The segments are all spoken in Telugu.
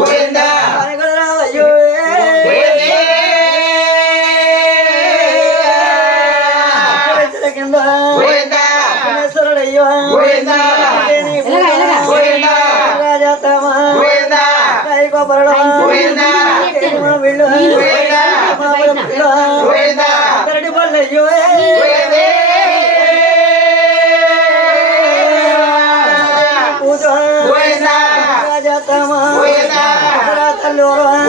Well, oro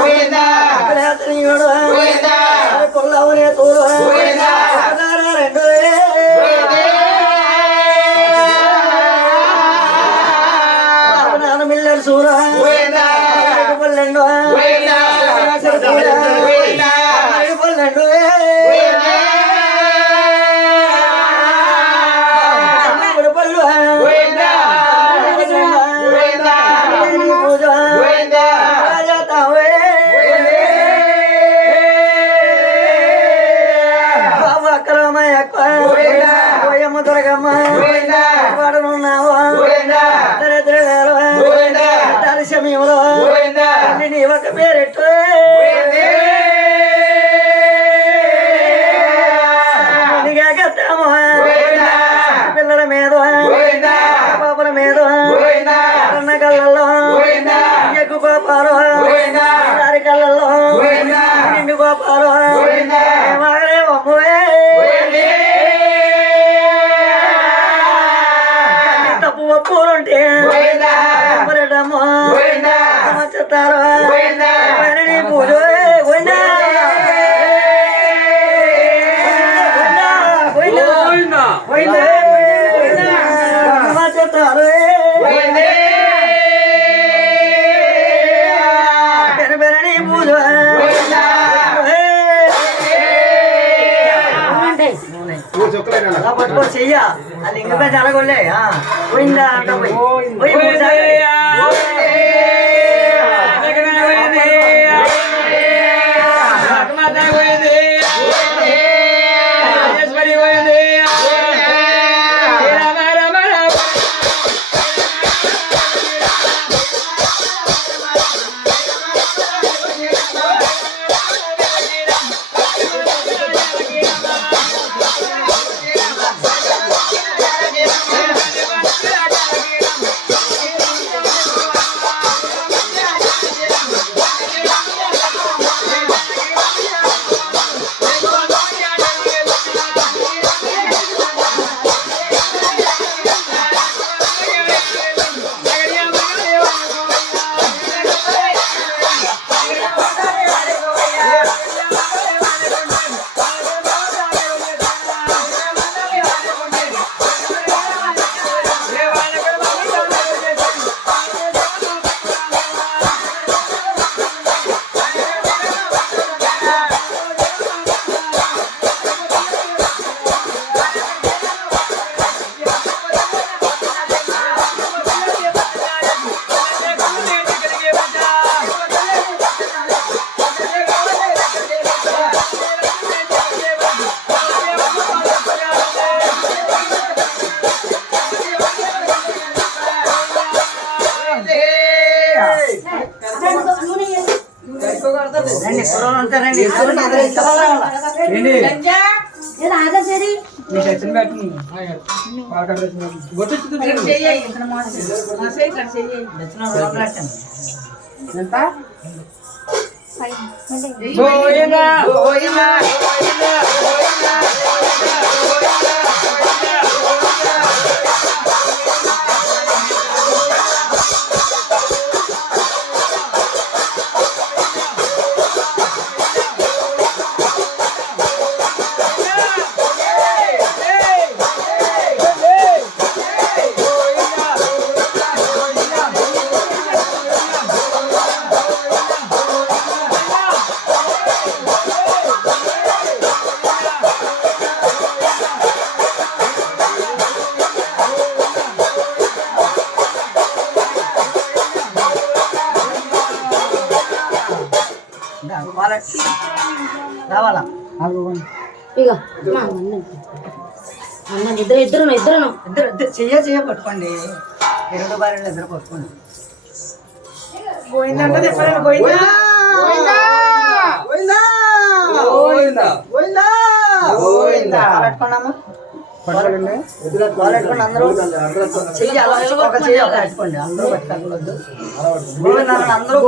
నీ ఒక పేరెట్టు. చెయ్య. అది ఇంక పెద్ద అడగొల్లే పోయిందా అంట పోయి? పోయి పూజ. రండి, కుర్రోళ్ళు ఉంటారండి. కుర్రోళ్ళు ఇంకా మా అన్న అన్న ఇద్దరు ఇద్దరు ఇద్దరు ఇద్దరు ఇద్దరు చెయ్య చెయ్య పట్టుకోండి. రెండు భార్యలు ఇద్దరు పట్టుకోండి. పట్టుకోండమ్మా. అందరూ. చెయ్యి అలా ఒక చెయ్యి అలా పెట్టుకోండి. అందరూ పట్టుకోవద్దు అందరూ